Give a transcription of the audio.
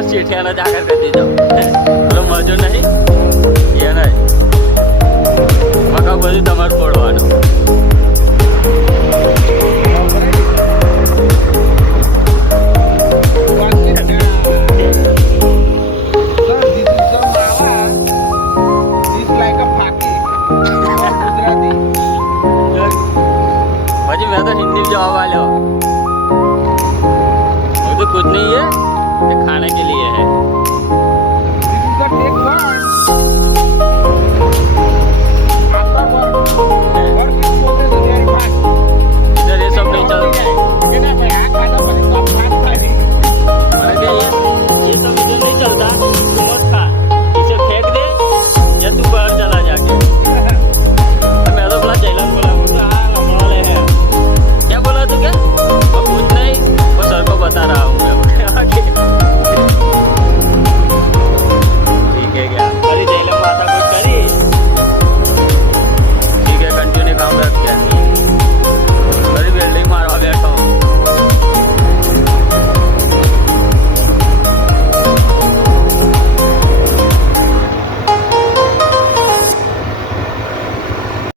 બધા શેઠિયાને જ આગળ કરી દીધો એટલે મજો નહીં એ નહીં મકા બધું તમારે ફોડવાનું પછી मैं तो हिंदी में जवाब आ लो वो तो कुछ नहीं है ये खाने के लिए है इधर ये सब नहीं चलता ये सब इधर नहीं चलता तू मत खा इसे फेंक दे या तू बाहर चला जाके मैं तो बोला जैलन बोला वाले है क्या बोला तू क्या वो कुछ नहीं वो सर को बता रहा हूँ मैं ठीक है क्या अरे जैलन माथा कुछ करी ठीक है कंटिन्यू काम रख गया